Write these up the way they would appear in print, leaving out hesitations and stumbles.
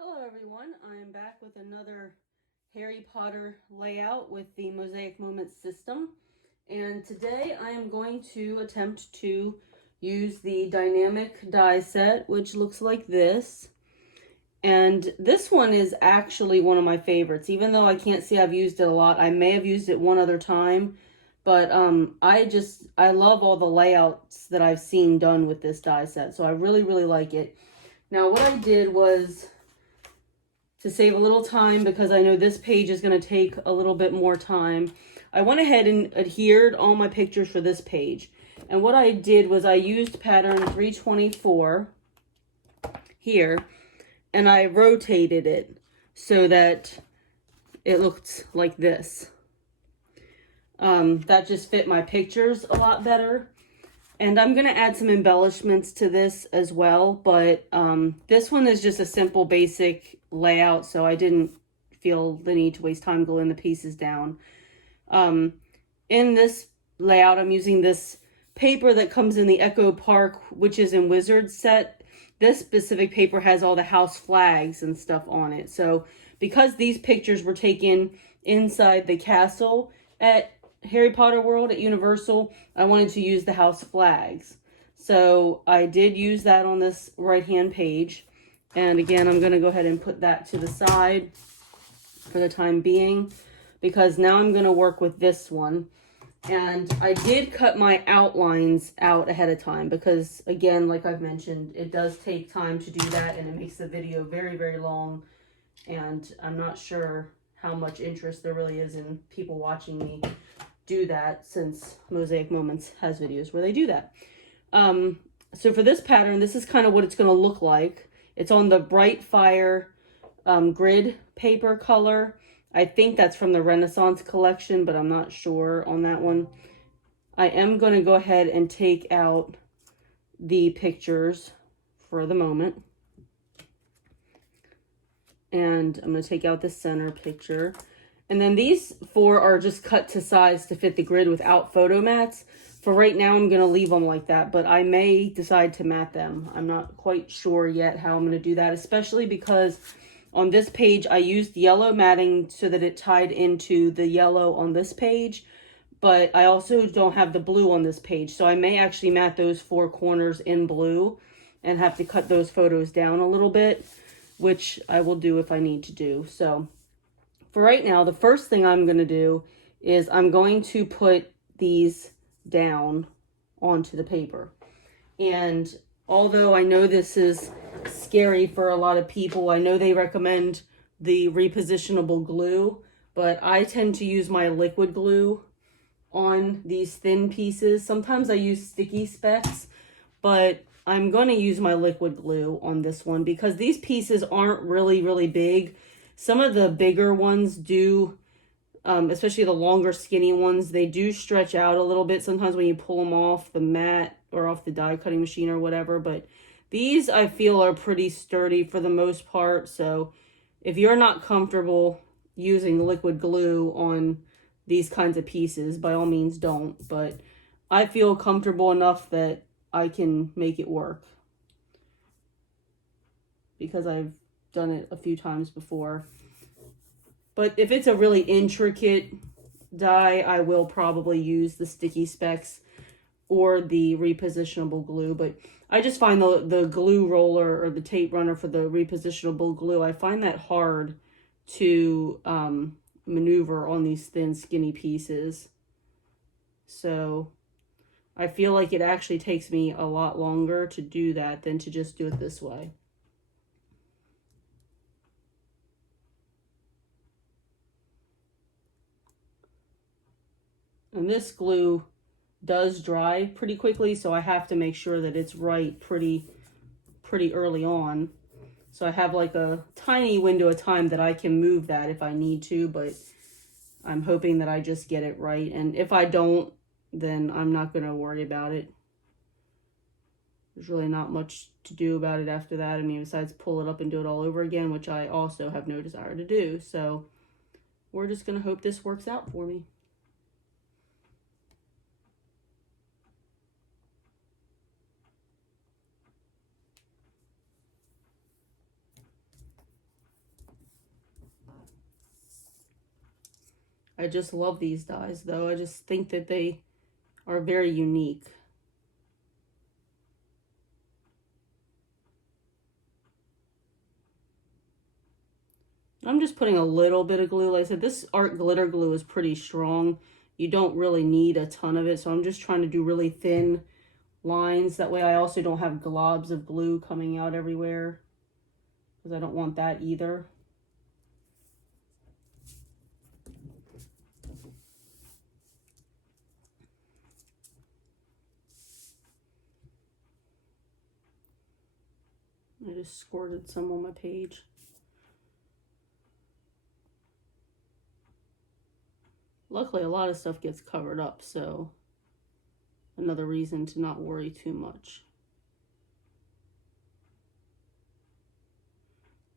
Hello everyone, I'm back with another Harry Potter layout with the Mosaic Moments system. And today I am going to attempt to use the dynamic die set, which looks like this. And this one is actually one of my favorites. Even though I can't see I've used it a lot, I may have used it one other time. But I love all the layouts that I've seen done with this die set. So I really, really like it. Now what I did was, to save a little time, because I know this page is going to take a little bit more time, I went ahead and adhered all my pictures for this page. And what I did was I used pattern 324 here, and I rotated it so that it looked like this. That just fit my pictures a lot better. And I'm going to add some embellishments to this as well, but this one is just a simple basic layout, so I didn't feel the need to waste time gluing the pieces down. In this layout, I'm using this paper that comes in the Echo Park, which is in Wizards set. This specific paper has all the house flags and stuff on it. So because these pictures were taken inside the castle at Harry Potter World at Universal, I wanted to use the house flags. So I did use that on this right-hand page. And again, I'm going to go ahead and put that to the side for the time being, because now I'm going to work with this one. And I did cut my outlines out ahead of time because, again, like I've mentioned, it does take time to do that, and it makes the video very, very long. And I'm not sure how much interest there really is in people watching me do that, since Mosaic Moments has videos where they do that. So for this pattern, this is kind of what it's going to look like. It's on the Bright Fire grid paper color. I think that's from the Renaissance collection, but I'm not sure on that one. I am going to go ahead and take out the pictures for the moment. And I'm going to take out the center picture. And then these four are just cut to size to fit the grid without photo mats. For right now, I'm going to leave them like that, but I may decide to mat them. I'm not quite sure yet how I'm going to do that, especially because on this page, I used yellow matting so that it tied into the yellow on this page, but I also don't have the blue on this page. So I may actually mat those four corners in blue and have to cut those photos down a little bit, which I will do if I need to do. So for right now, the first thing I'm going to do is I'm going to put these down onto the paper. And although I know this is scary for a lot of people, I know they recommend the repositionable glue, but I tend to use my liquid glue on these thin pieces. Sometimes I use sticky specs, but I'm going to use my liquid glue on this one because these pieces aren't really, really big. Some of the bigger ones do, especially the longer skinny ones, they do stretch out a little bit sometimes when you pull them off the mat or off the die cutting machine or whatever. But these I feel are pretty sturdy for the most part. So if you're not comfortable using liquid glue on these kinds of pieces, by all means don't. But I feel comfortable enough that I can make it work because I've done it a few times before. But if it's a really intricate die, I will probably use the sticky specs or the repositionable glue. But I just find the glue roller or the tape runner for the repositionable glue, I find that hard to maneuver on these thin, skinny pieces. So I feel like it actually takes me a lot longer to do that than to just do it this way. And this glue does dry pretty quickly, so I have to make sure that it's right pretty early on. So I have like a tiny window of time that I can move that if I need to, but I'm hoping that I just get it right. And if I don't, then I'm not going to worry about it. There's really not much to do about it after that. I mean, besides pull it up and do it all over again, which I also have no desire to do. So we're just going to hope this works out for me. I just love these dies though. I just think that they are very unique. I'm just putting a little bit of glue. Like I said, this art glitter glue is pretty strong. You don't really need a ton of it. So I'm just trying to do really thin lines. That way I also don't have globs of glue coming out everywhere, because I don't want that either. I just squirted some on my page. Luckily, a lot of stuff gets covered up, so another reason to not worry too much.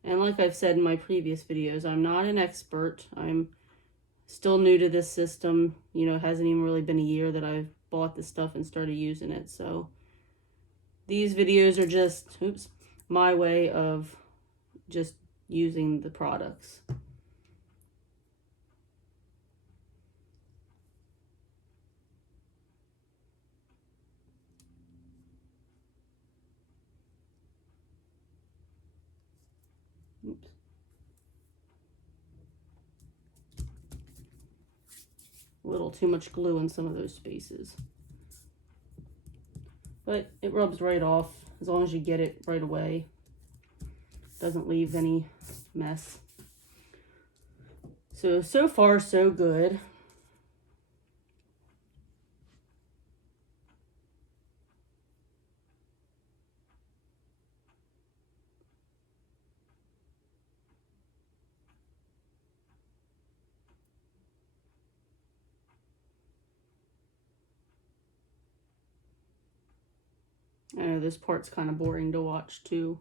And like I've said in my previous videos, I'm not an expert. I'm still new to this system. You know, it hasn't even really been a year that I've bought this stuff and started using it. So these videos are just, my way of just using the products. Oops. A little too much glue in some of those spaces. But it rubs right off as long as you get it right away. Doesn't leave any mess. So far, so good. I know this part's kind of boring to watch too.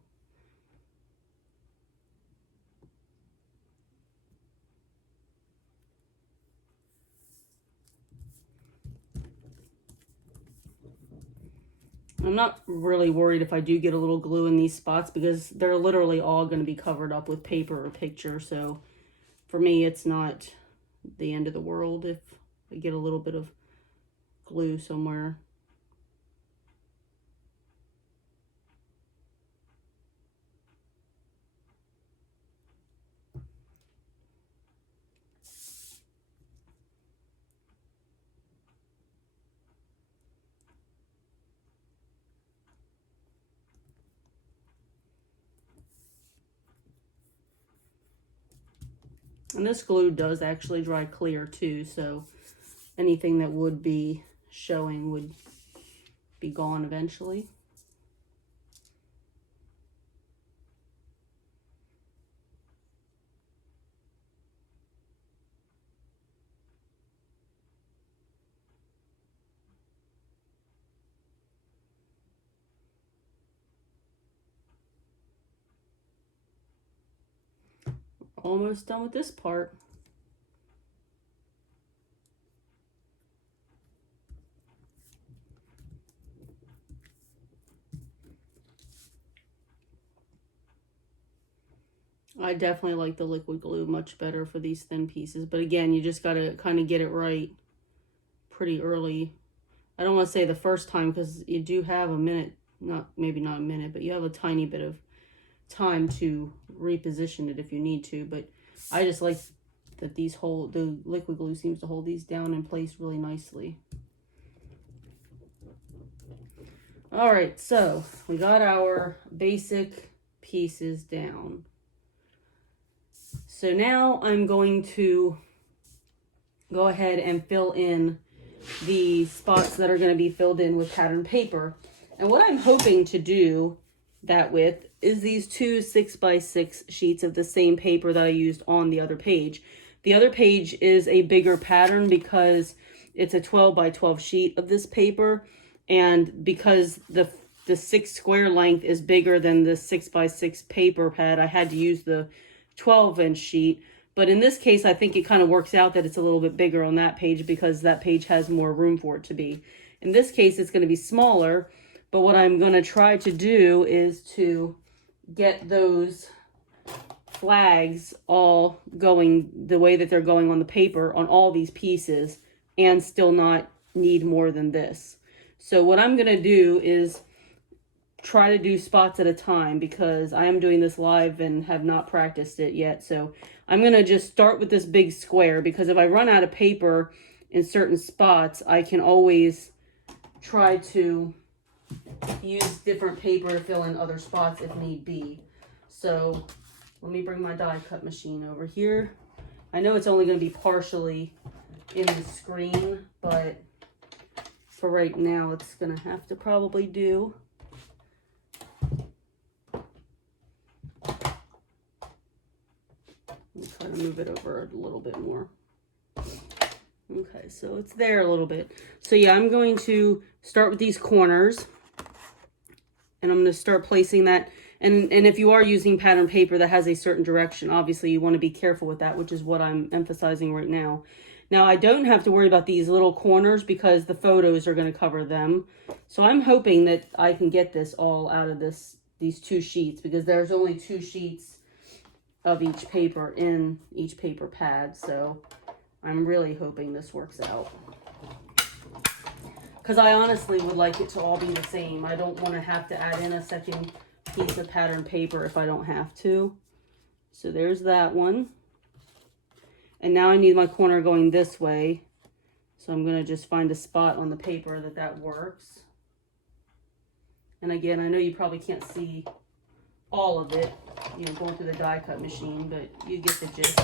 I'm not really worried if I do get a little glue in these spots, because they're literally all going to be covered up with paper or picture. So for me, it's not the end of the world if I get a little bit of glue somewhere. And this glue does actually dry clear too, so anything that would be showing would be gone eventually. Almost done with this part. I definitely like the liquid glue much better for these thin pieces, but again, you just gotta kind of get it right pretty early. I don't want to say the first time, because you do have a minute, maybe not a minute, but you have a tiny bit of time to reposition it if you need to. But I just like that the liquid glue seems to hold these down in place really nicely. All right, so we got our basic pieces down. So now I'm going to go ahead and fill in the spots that are going to be filled in with pattern paper. And what I'm hoping to do that with is these two 6x6 sheets of the same paper that I used on the other page. The other page is a bigger pattern because it's a 12x12 sheet of this paper, and because the 6 square length is bigger than the 6x6 paper pad, I had to use the 12-inch sheet. But in this case, I think it kind of works out that it's a little bit bigger on that page because that page has more room for it to be. In this case, it's going to be smaller, but what I'm going to try to do is to get those flags all going the way that they're going on the paper on all these pieces and still not need more than this. So what I'm going to do is try to do spots at a time, because I am doing this live and have not practiced it yet. So I'm going to just start with this big square, because if I run out of paper in certain spots, I can always try to use different paper to fill in other spots if need be. So let me bring my die cut machine over here. I know it's only going to be partially in the screen, but for right now it's going to have to probably do. Let me try to move it over a little bit more. Okay, so it's there a little bit. So yeah, I'm going to start with these corners, and I'm going to start placing that. And if you are using pattern paper that has a certain direction, obviously you want to be careful with that, which is what I'm emphasizing right now. Now, I don't have to worry about these little corners because the photos are going to cover them. So I'm hoping that I can get this all out of these 2 sheets, because there's only 2 sheets of each paper in each paper pad. So I'm really hoping this works out, because I honestly would like it to all be the same. I don't want to have to add in a second piece of pattern paper if I don't have to. So there's that one. And now I need my corner going this way. So I'm going to just find a spot on the paper that works. And again, I know you probably can't see all of it, you know, going through the die cut machine, but you get the gist.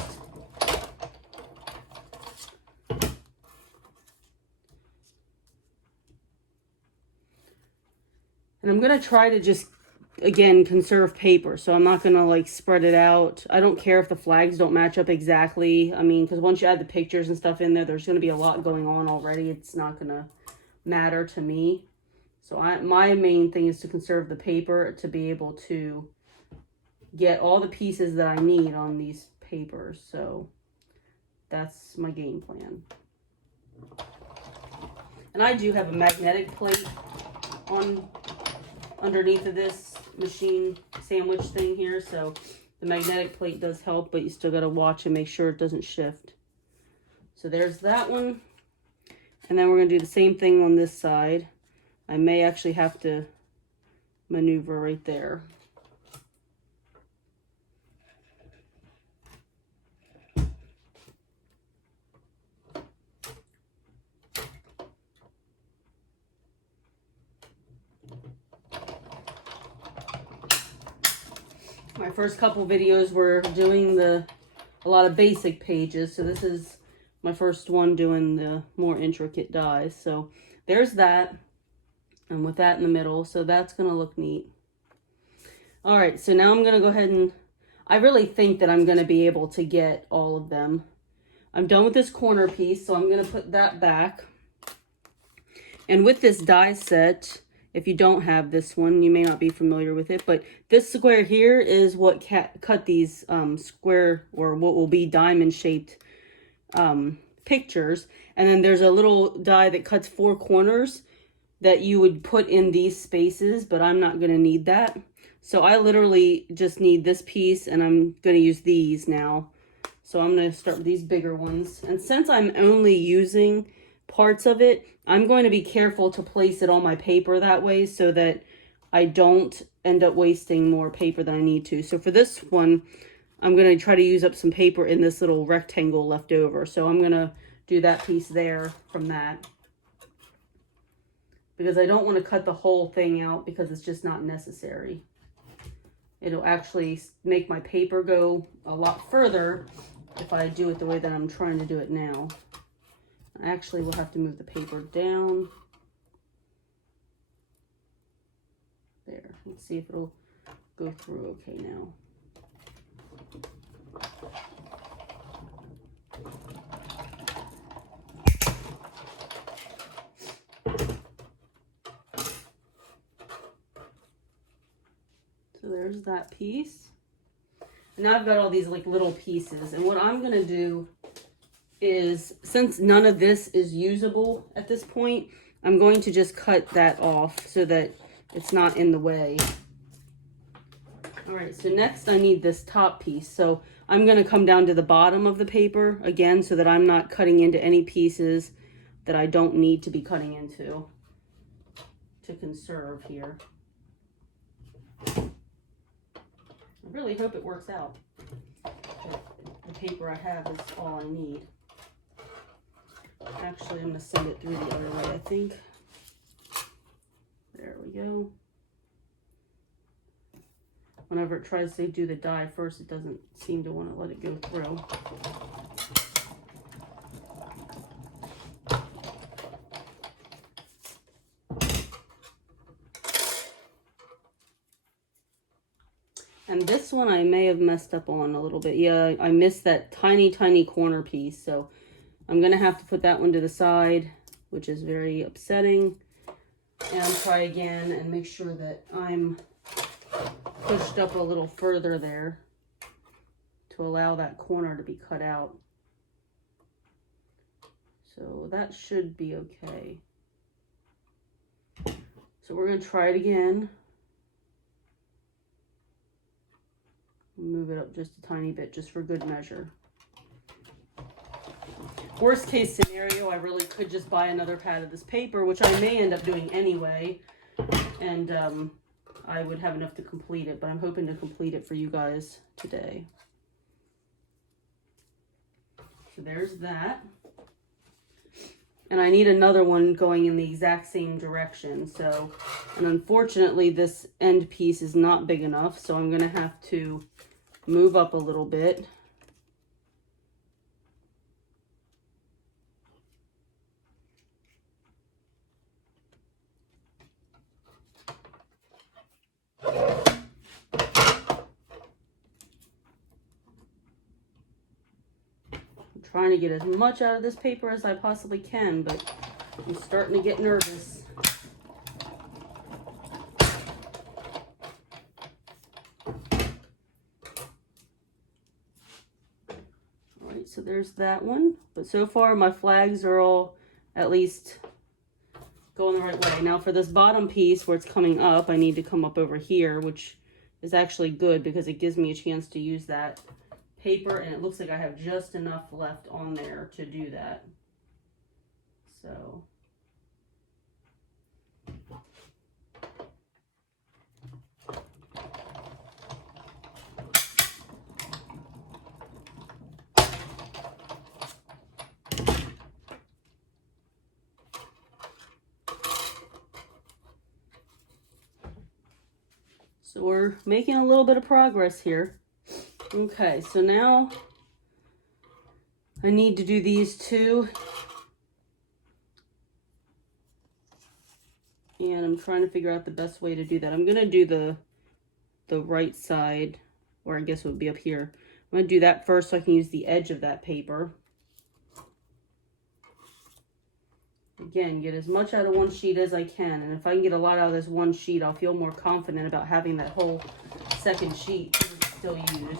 And I'm going to try to just, again, conserve paper. So I'm not going to like spread it out. I don't care if the flags don't match up exactly. I mean, because once you add the pictures and stuff in there, there's going to be a lot going on already. It's not going to matter to me. So my main thing is to conserve the paper to be able to get all the pieces that I need on these papers. So that's my game plan. And I do have a magnetic plate on underneath of this machine sandwich thing here, so the magnetic plate does help, but you still got to watch and make sure it doesn't shift. So there's that one, and then we're going to do the same thing on this side. I may actually have to maneuver right there. My first couple videos were doing a lot of basic pages, so this is my first one doing the more intricate dies. So there's that, and with that in the middle, so that's going to look neat. All right, so now I'm going to go ahead and, I really think that I'm going to be able to get all of them. I'm done with this corner piece, so I'm going to put that back. And with this die set, if you don't have this one, you may not be familiar with it, but this square here is what cut these square, or what will be diamond shaped pictures. And then there's a little die that cuts 4 corners that you would put in these spaces, but I'm not going to need that. So I literally just need this piece, and I'm going to use these now. So I'm going to start with these bigger ones. And since I'm only using parts of it, I'm going to be careful to place it on my paper that way so that I don't end up wasting more paper than I need to. So for this one, I'm going to try to use up some paper in this little rectangle left over. So I'm going to do that piece there from that, because I don't want to cut the whole thing out, because it's just not necessary. It'll actually make my paper go a lot further if I do it the way that I'm trying to do it now. Actually, we'll have to move the paper down. There. Let's see if it'll go through okay now. So there's that piece. And now I've got all these like little pieces. And what I'm going to do is, since none of this is usable at this point, I'm going to just cut that off so that it's not in the way. All right, so next I need this top piece. So I'm going to come down to the bottom of the paper again so that I'm not cutting into any pieces that I don't need to be cutting into to conserve here. I really hope it works out. The paper I have is all I need. Actually, I'm going to send it through the other way, I think. There we go. Whenever it tries to do the die first, it doesn't seem to want to let it go through. And this one I may have messed up on a little bit. Yeah, I missed that tiny, tiny corner piece. So I'm going to have to put that one to the side, which is very upsetting. And try again and make sure that I'm pushed up a little further there to allow that corner to be cut out. So that should be okay. So we're going to try it again. Move it up just a tiny bit, just for good measure. Worst case scenario, I really could just buy another pad of this paper, which I may end up doing anyway. And I would have enough to complete it, but I'm hoping to complete it for you guys today. So there's that. And I need another one going in the exact same direction. So, and unfortunately this end piece is not big enough, so I'm gonna have to move up a little bit. Trying to get as much out of this paper as I possibly can, but I'm starting to get nervous. All right, so there's that one. But so far my flags are all at least going the right way. Now for this bottom piece where it's coming up, I need to come up over here, which is actually good because it gives me a chance to use that paper, and it looks like I have just enough left on there to do that. So we're making a little bit of progress here. Okay, so now I need to do these two. And I'm trying to figure out the best way to do that. I'm going to do the right side, or I guess it would be up here. I'm going to do that first so I can use the edge of that paper. Again, get as much out of one sheet as I can. And if I can get a lot out of this one sheet, I'll feel more confident about having that whole second sheet to still use.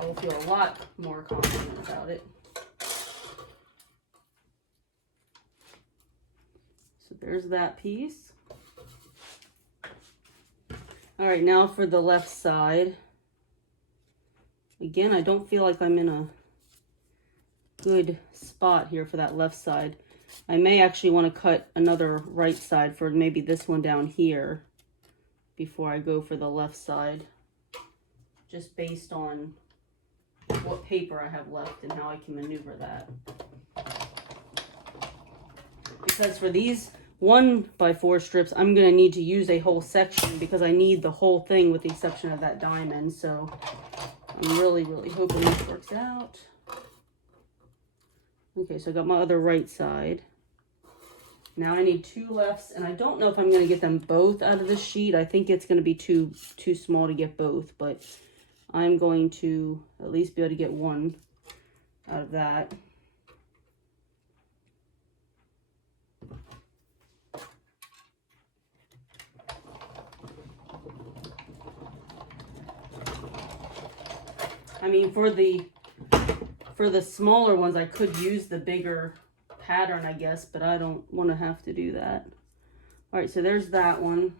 I will feel a lot more confident about it. So there's that piece. All right, now for the left side. Again, I don't feel like I'm in a good spot here for that left side. I may actually want to cut another right side for maybe this one down here before I go for the left side, just based on what paper I have left and how I can maneuver that. Because for these 1x4 strips, I'm going to need to use a whole section because I need the whole thing with the exception of that diamond. So I'm really, really hoping this works out. Okay, so I got my other right side. Now I need two lefts, and I don't know if I'm going to get them both out of the sheet. I think it's going to be too small to get both, but I'm going to at least be able to get one out of that. I mean, for the smaller ones, I could use the bigger pattern, I guess, but I don't want to have to do that. All right, so there's that one.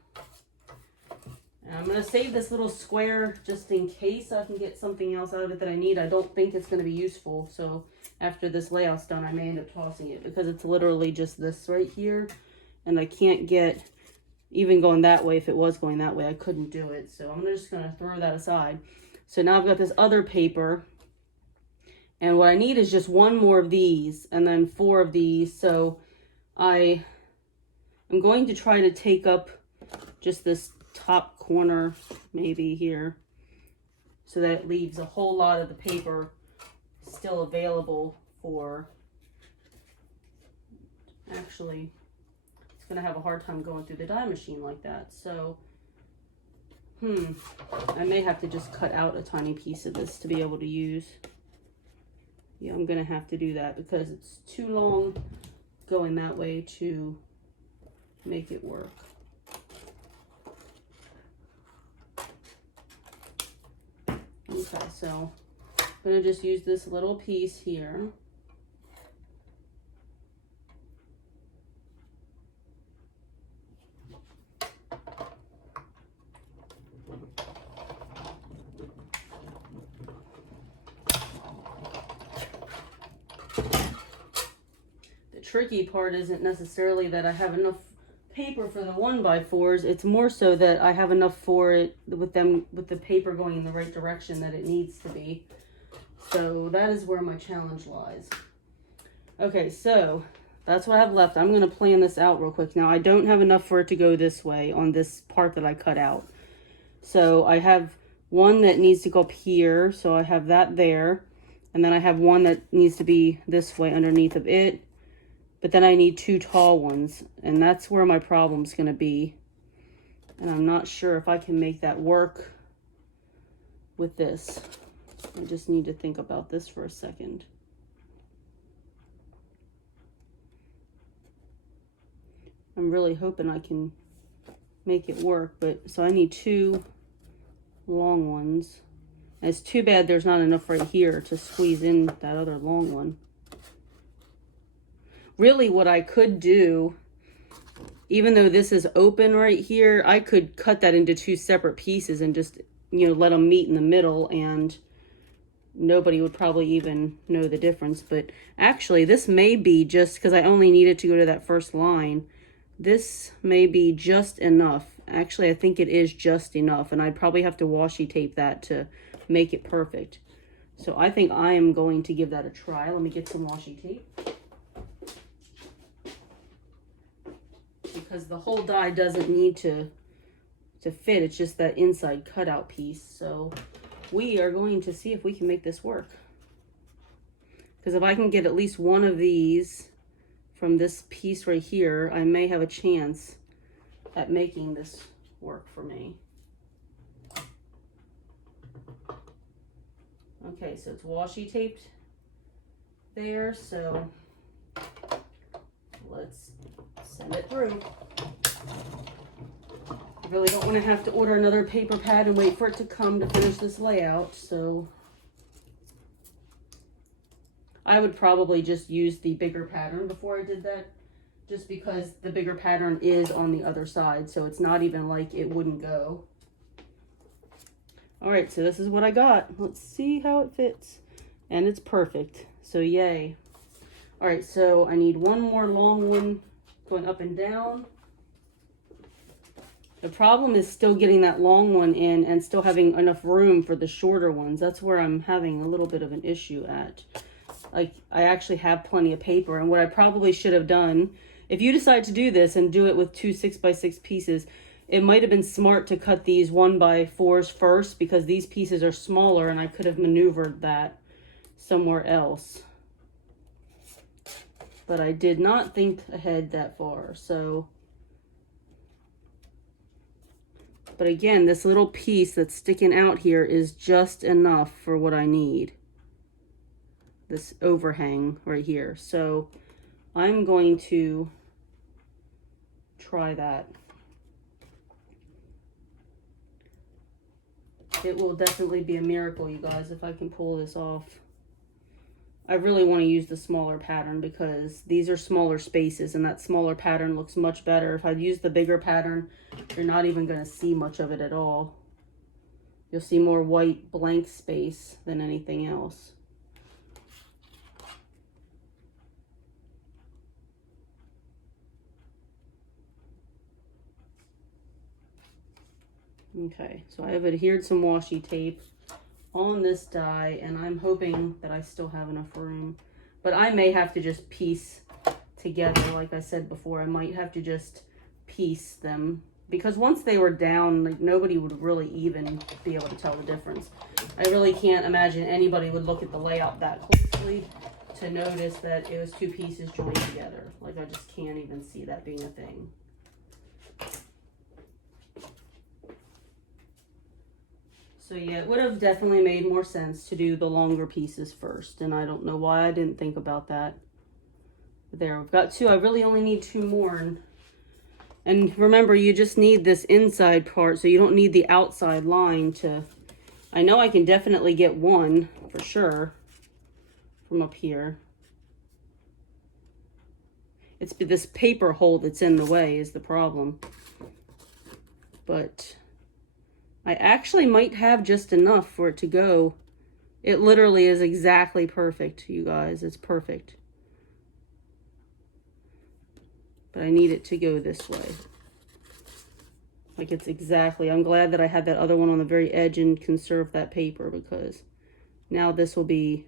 And I'm going to save this little square just in case I can get something else out of it that I need. I don't think it's going to be useful. So after this layout's done, I may end up tossing it because it's literally just this right here. And I can't get, even going that way, if it was going that way, I couldn't do it. So I'm just going to throw that aside. So now I've got this other paper. And what I need is just one more of these and then 4 of these. So I'm going to try to take up just this top corner maybe here so that it leaves a whole lot of the paper still available for, actually it's gonna have a hard time going through the die machine like that. So I may have to just cut out a tiny piece of this to be able to use. Yeah, I'm gonna have to do that because it's too long going that way to make it work. Okay, so I'm going to just use this little piece here. The tricky part isn't necessarily that I have enough paper for the 1x4s, it's more so that I have enough for it with the paper going in the right direction that it needs to be. So that is where my challenge lies. Okay, so that's what I have left. I'm going to plan this out real quick. Now I don't have enough for it to go this way on this part that I cut out. So I have one that needs to go up here, so I have that there, and then I have one that needs to be this way underneath of it. But then I need 2 tall ones, and that's where my problem's going to be. And I'm not sure if I can make that work with this. I just need to think about this for a second. I'm really hoping I can make it work, but so I need 2 long ones. And it's too bad there's not enough right here to squeeze in that other long one. Really what I could do, even though this is open right here, I could cut that into 2 separate pieces and just, you know, let them meet in the middle and nobody would probably even know the difference. But actually this may be just, because I only needed to go to that first line, this may be just enough. Actually, I think it is just enough, and I'd probably have to washi tape that to make it perfect. So I think I am going to give that a try. Let me get some washi tape. Because the whole die doesn't need to fit. It's just that inside cutout piece. So we are going to see if we can make this work. Because if I can get at least one of these from this piece right here, I may have a chance at making this work for me. Okay, so it's washi taped there, so let's send it through. I really don't want to have to order another paper pad and wait for it to come to finish this layout, so I would probably just use the bigger pattern before I did that, just because the bigger pattern is on the other side, so it's not even like it wouldn't go. All right, so this is what I got. Let's see how it fits. And it's perfect, so yay. All right, so I need one more long one going up and down. The problem is still getting that long one in and still having enough room for the shorter ones. That's where I'm having a little bit of an issue at. Like, I actually have plenty of paper, and what I probably should have done, if you decide to do this and do it with 2 6x6 pieces, it might have been smart to cut these 1x4s first, because these pieces are smaller and I could have maneuvered that somewhere else. But I did not think ahead that far, so. But again, this little piece that's sticking out here is just enough for what I need. This overhang right here. So I'm going to try that. It will definitely be a miracle, you guys, if I can pull this off. I really want to use the smaller pattern because these are smaller spaces and that smaller pattern looks much better. If I'd use the bigger pattern, you're not even going to see much of it at all. You'll see more white blank space than anything else. Okay, so I have adhered some washi tape on this die, and I'm hoping that I still have enough room. But I may have to just piece together, like I said before. I might have to just piece them, because once they were down, like, nobody would really even be able to tell the difference. I really can't imagine anybody would look at the layout that closely to notice that it was two pieces joined together. Like, I just can't even see that being a thing. So yeah, it would have definitely made more sense to do the longer pieces first, and I don't know why I didn't think about that. But there, I've got two. I really only need two more. And remember, you just need this inside part, so you don't need the outside line to... I know I can definitely get one, for sure, from up here. It's this paper hole that's in the way is the problem. But I actually might have just enough for it to go. It literally is exactly perfect, you guys. It's perfect. But I need it to go this way. Like, it's exactly... I'm glad that I had that other one on the very edge and conserved that paper, because now this will be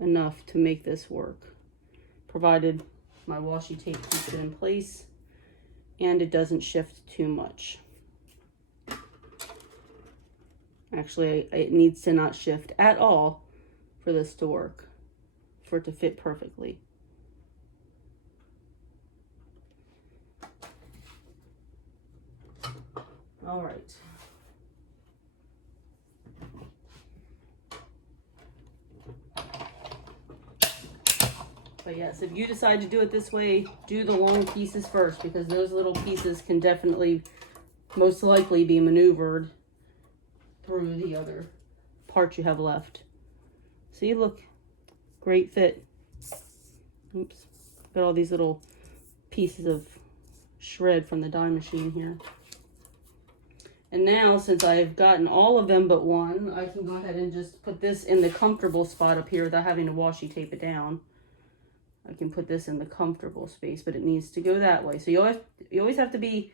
enough to make this work. Provided my washi tape keeps it in place and it doesn't shift too much. Actually, it needs to not shift at all for this to work, for it to fit perfectly. All right. But yes, if you decide to do it this way, do the long pieces first, because those little pieces can definitely, most likely, be maneuvered through the other part you have left. See, look, great fit. Oops, got all these little pieces of shred from the die machine here. And now, since I've gotten all of them but one, I can go ahead and just put this in the comfortable spot up here without having to washi tape it down. I can put this in the comfortable space, but it needs to go that way. So you always have to be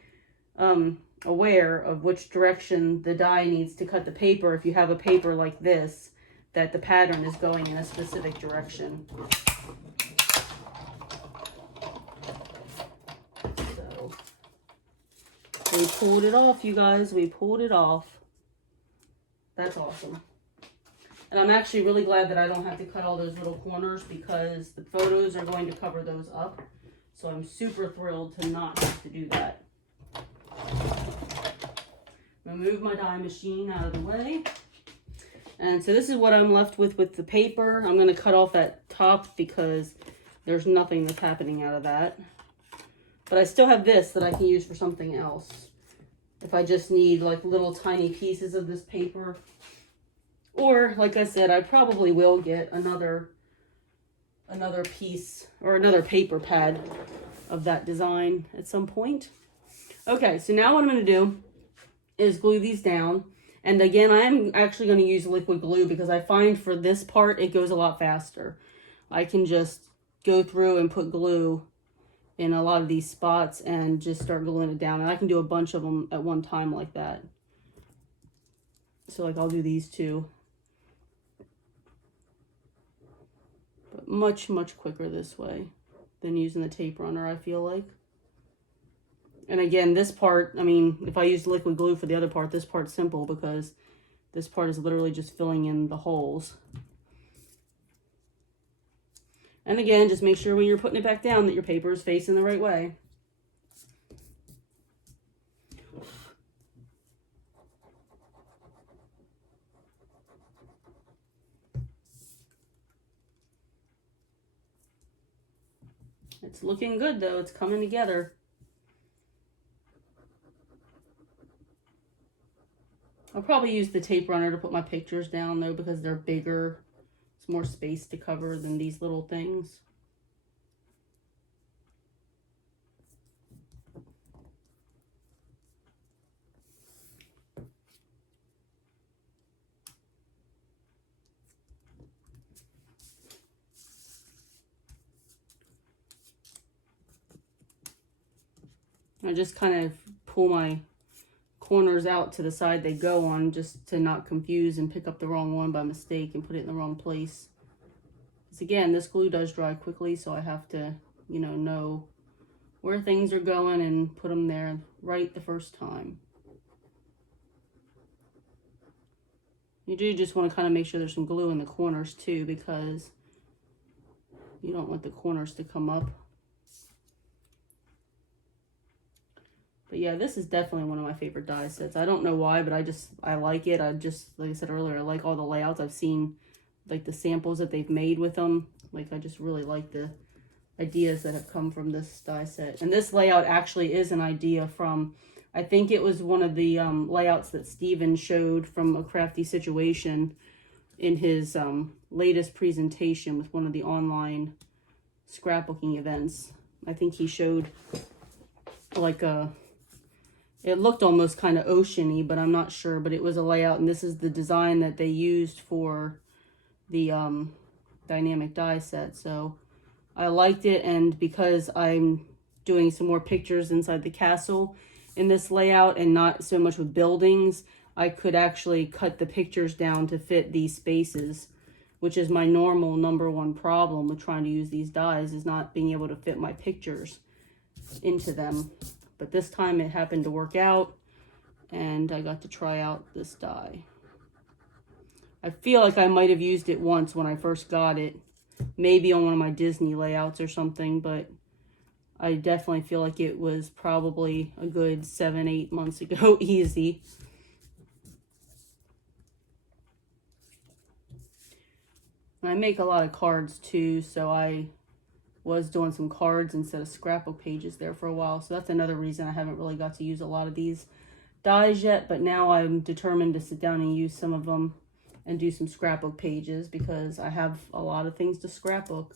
aware of which direction the die needs to cut the paper. If you have a paper like this, that the pattern is going in a specific direction. So we pulled it off, you guys. We pulled it off. That's awesome. And I'm actually really glad that I don't have to cut all those little corners, because the photos are going to cover those up. So I'm super thrilled to not have to do that. I'm gonna move my die machine out of the way. And so this is what I'm left with the paper. I'm gonna cut off that top because there's nothing that's happening out of that. But I still have this that I can use for something else. If I just need like little tiny pieces of this paper. Or, like I said, I probably will get another piece or another paper pad of that design at some point. Okay, so now what I'm going to do is glue these down. And again, I'm actually going to use liquid glue, because I find for this part, it goes a lot faster. I can just go through and put glue in a lot of these spots and just start gluing it down. And I can do a bunch of them at one time like that. So like I'll do these two. But much, much quicker this way than using the tape runner, I feel like. And again, this part, I mean, if I use liquid glue for the other part, this part's simple, because this part is literally just filling in the holes. And again, just make sure when you're putting it back down that your paper is facing the right way. It's looking good though, it's coming together. I'll probably use the tape runner to put my pictures down though, because they're bigger. It's more space to cover than these little things. I just kind of pull my corners out to the side they go on, just to not confuse and pick up the wrong one by mistake and put it in the wrong place. Because again, this glue does dry quickly, so I have to, you know where things are going and put them there right the first time. You do just want to kind of make sure there's some glue in the corners too, because you don't want the corners to come up. But yeah, this is definitely one of my favorite die sets. I don't know why, but I like it. Like I said earlier, I like all the layouts. I've seen like the samples that they've made with them. Like, I just really like the ideas that have come from this die set. And this layout actually is an idea from, I think it was one of the layouts that Steven showed from A Crafty Situation in his latest presentation with one of the online scrapbooking events. I think he showed like it looked almost kind of ocean-y, but I'm not sure. But it was a layout, and this is the design that they used for the dynamic die set. So I liked it, and because I'm doing some more pictures inside the castle in this layout and not so much with buildings, I could actually cut the pictures down to fit these spaces, which is my normal #1 problem with trying to use these dies, is not being able to fit my pictures into them. But this time it happened to work out, and I got to try out this die. I feel like I might have used it once when I first got it, maybe on one of my Disney layouts or something, but I definitely feel like it was probably a good 7-8 months ago, easy. And I make a lot of cards too, so I was doing some cards instead of scrapbook pages there for a while. So that's another reason I haven't really got to use a lot of these dies yet, but now I'm determined to sit down and use some of them and do some scrapbook pages, because I have a lot of things to scrapbook.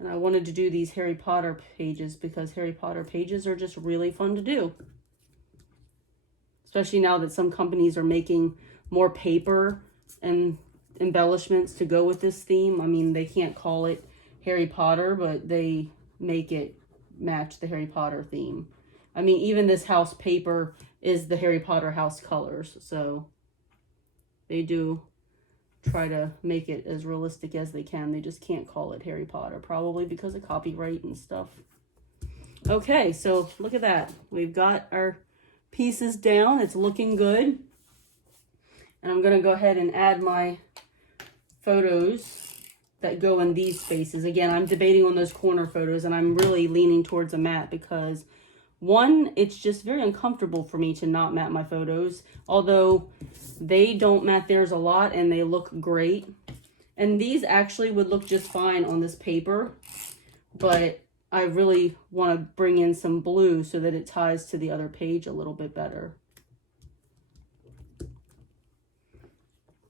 And I wanted to do these Harry Potter pages because Harry Potter pages are just really fun to do. Especially now that some companies are making more paper and embellishments to go with this theme. I mean, they can't call it Harry Potter, but they make it match the Harry Potter theme. I mean, even this house paper is the Harry Potter house colors, so they do try to make it as realistic as they can. They just can't call it Harry Potter, probably because of copyright and stuff. Okay, so look at that. We've got our pieces down. It's looking good. And I'm going to go ahead and add my photos that go in these spaces. Again, I'm debating on those corner photos, and I'm really leaning towards a matte because, one, it's just very uncomfortable for me to not matte my photos, although they don't matte theirs a lot and they look great. And these actually would look just fine on this paper, but I really want to bring in some blue so that it ties to the other page a little bit better.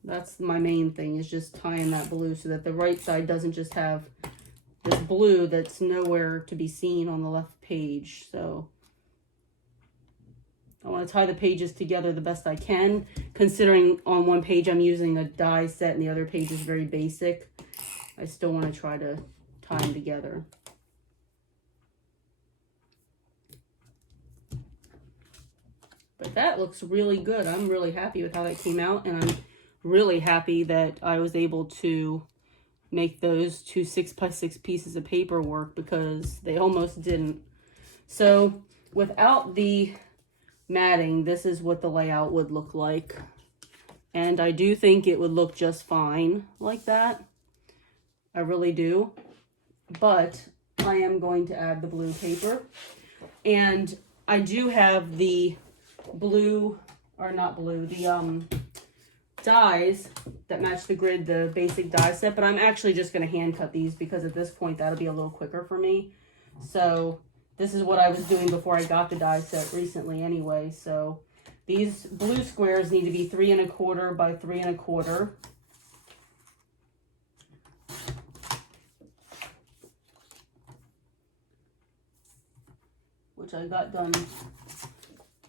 That's my main thing, is just tying that blue so that the right side doesn't just have this blue that's nowhere to be seen on the left page. So I want to tie the pages together the best I can, considering on one page I'm using a die set and the other page is very basic. I still want to try to tie them together. But that looks really good. I'm really happy with how that came out, and I'm really happy that I was able to make those 2 6x6 pieces of paper work, because they almost didn't. So without the matting, this is what the layout would look like. And I do think it would look just fine like that. I really do. But I am going to add the blue paper. And I do have the blue, or not blue, the dies that match the grid, the basic die set, but I'm actually just going to hand cut these because at this point that'll be a little quicker for me. So this is what I was doing before I got the die set recently anyway. So these blue squares need to be 3 1/4 by 3 1/4. which I got done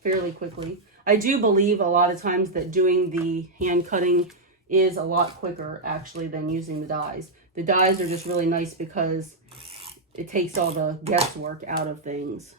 fairly quickly. I do believe a lot of times that doing the hand cutting is a lot quicker actually than using the dies. The dies are just really nice because it takes all the guesswork out of things.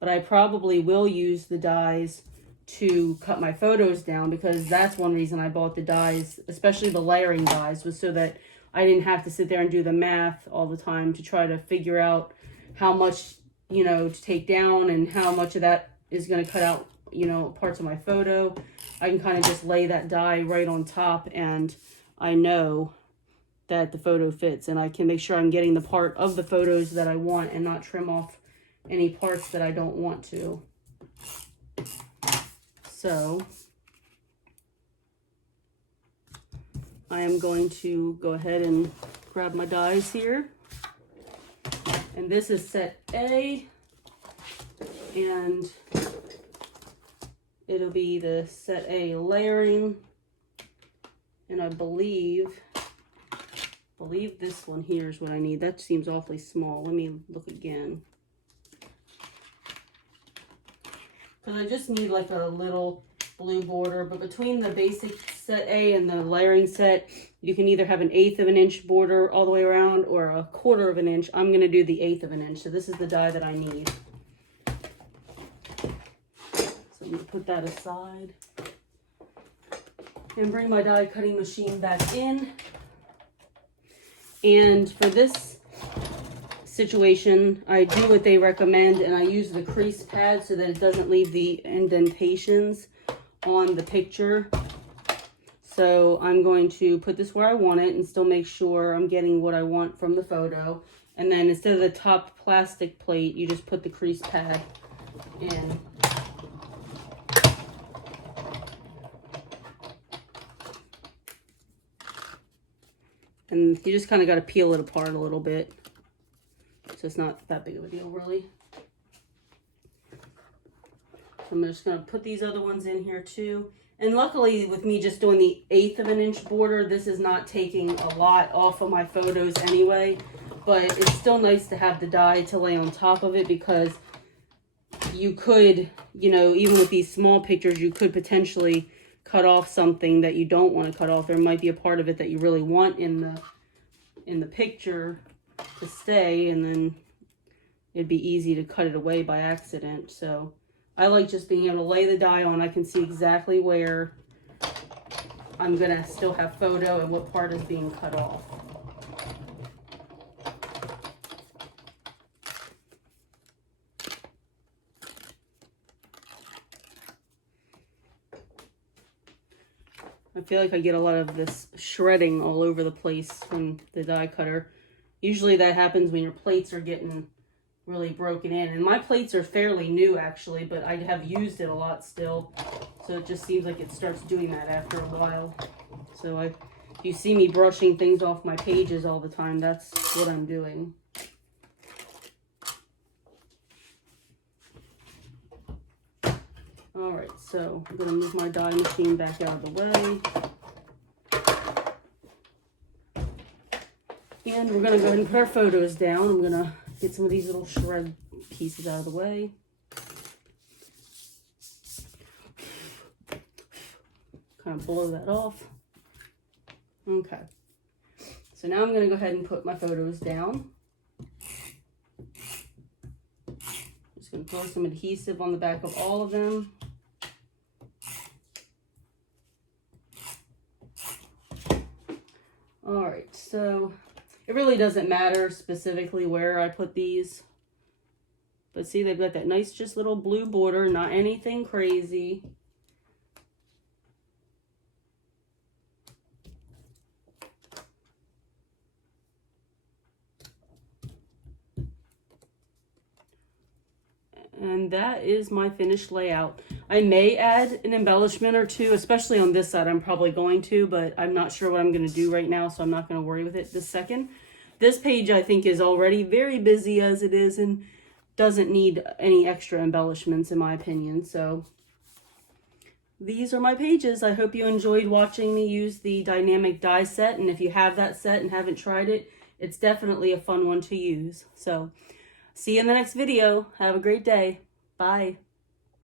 But I probably will use the dies to cut my photos down, because that's one reason I bought the dies, especially the layering dies, was so that I didn't have to sit there and do the math all the time to try to figure out how much, you know, to take down and how much of that is going to cut out, you know, parts of my photo. I can kind of just lay that die right on top, and I know that the photo fits, and I can make sure I'm getting the part of the photos that I want and not trim off any parts that I don't want to. So I am going to go ahead and grab my dies here. And this is set A, and it'll be the set A layering. And I believe this one here is what I need. That seems awfully small. Let me look again. Because I just need like a little blue border, but between the basic set A and the layering set, you can either have an 1/8 of an inch border all the way around or a 1/4 of an inch. I'm going to do the 1/8 of an inch. So this is the die that I need. So I'm going to put that aside and bring my die cutting machine back in. And for this situation, I do what they recommend, and I use the crease pad so that it doesn't leave the indentations on the picture. So I'm going to put this where I want it and still make sure I'm getting what I want from the photo. And then instead of the top plastic plate, you just put the crease pad in. And you just kind of got to peel it apart a little bit. So it's not that big of a deal, really. So I'm just going to put these other ones in here too. And luckily, with me just doing the 1/8 of an inch border, this is not taking a lot off of my photos anyway. But it's still nice to have the die to lay on top of it, because you could, you know, even with these small pictures, you could potentially cut off something that you don't want to cut off. There might be a part of it that you really want in the picture to stay, and then it'd be easy to cut it away by accident. So I like just being able to lay the die on. I can see exactly where I'm gonna still have photo and what part is being cut off. I feel like I get a lot of this shredding all over the place from the die cutter. Usually that happens when your plates are getting really broken in. And my plates are fairly new actually, but I have used it a lot still. So it just seems like it starts doing that after a while. So if you see me brushing things off my pages all the time, that's what I'm doing. All right, so I'm gonna move my die machine back out of the way. And we're gonna go ahead and put our photos down. I'm gonna get some of these little shred pieces out of the way. Kind of blow that off. Okay. So now I'm gonna go ahead and put my photos down. Just gonna throw some adhesive on the back of all of them. All right, so it really doesn't matter specifically where I put these, but see, they've got that nice just little blue border, not anything crazy. And that is my finished layout. I may add an embellishment or two, especially on this side. I'm probably going to, but I'm not sure what I'm going to do right now, so I'm not going to worry with it this second. This page, I think, is already very busy as it is and doesn't need any extra embellishments, in my opinion. So these are my pages. I hope you enjoyed watching me use the dynamic die set. And if you have that set and haven't tried it, it's definitely a fun one to use. So See you in the next video. Have a great day. Bye.